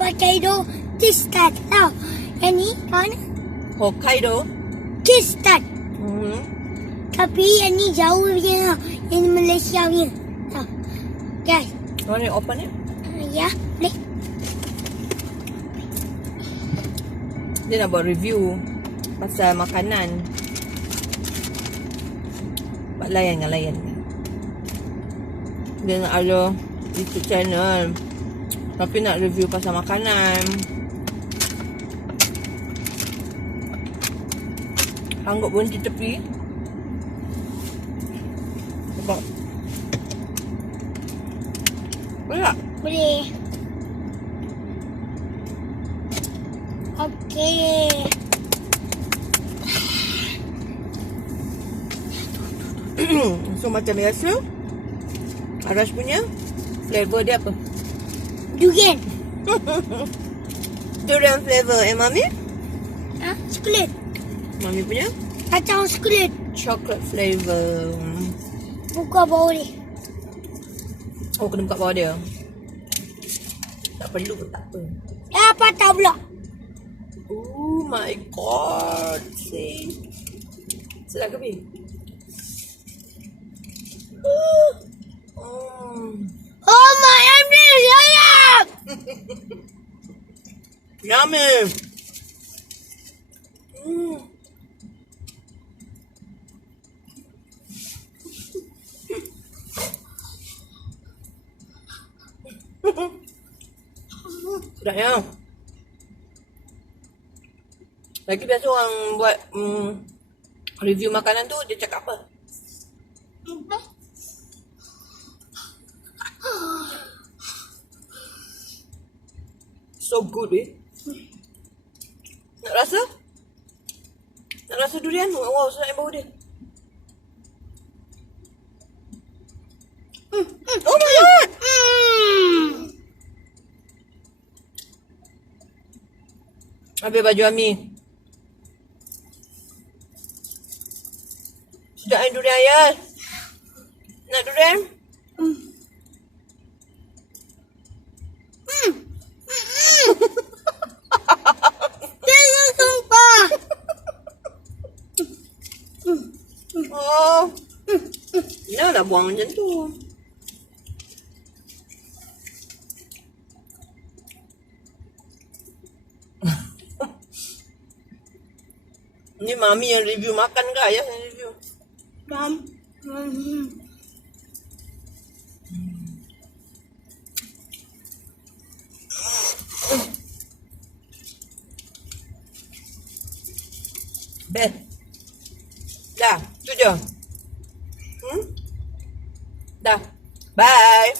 Hokkaido cheesetart tau. Yang ni kawan Hokkaido. cheesetart. Tapi Tapi yang ni jauh punya tau. Yang ni Malaysia punya. Tau. Guys. mana open ni? Ya, boleh. Dia nak buat review pasal makanan. Buat layan dengan layan. Dia nak ada YouTube channel, tapi nak review pasal makanan. Anggap berhenti tepi. Nampak? Boleh tak? Boleh. Okey. So macam biasa, Aras punya flavor dia apa? Durian. Durian flavor. Mami? Ha? Coklat. Mami punya? Kacang coklat. Chocolate flavor. Buka bawah ni. Oh, kena buka bawah dia. Tak perlu pun tak apa. Patah pula. Oh my god. See? Sedap ke, Bi? Oh my god, sayang. Yummy. Sedap ya. Lagi biasa orang buat review makanan tu, dia cakap apa? So good, eh? Nak rasa? Nak rasa durian? Wow, sedap bau dia. Oh my god! Habis baju Ami. Sedap durian, ya? Nak durian? Jangan sumpah. Oh. Janganlah buang macam tu. Ni Mami yang review makan ke Ayah yang review? Mam. Best. Dah, tu je. Dah. Bye.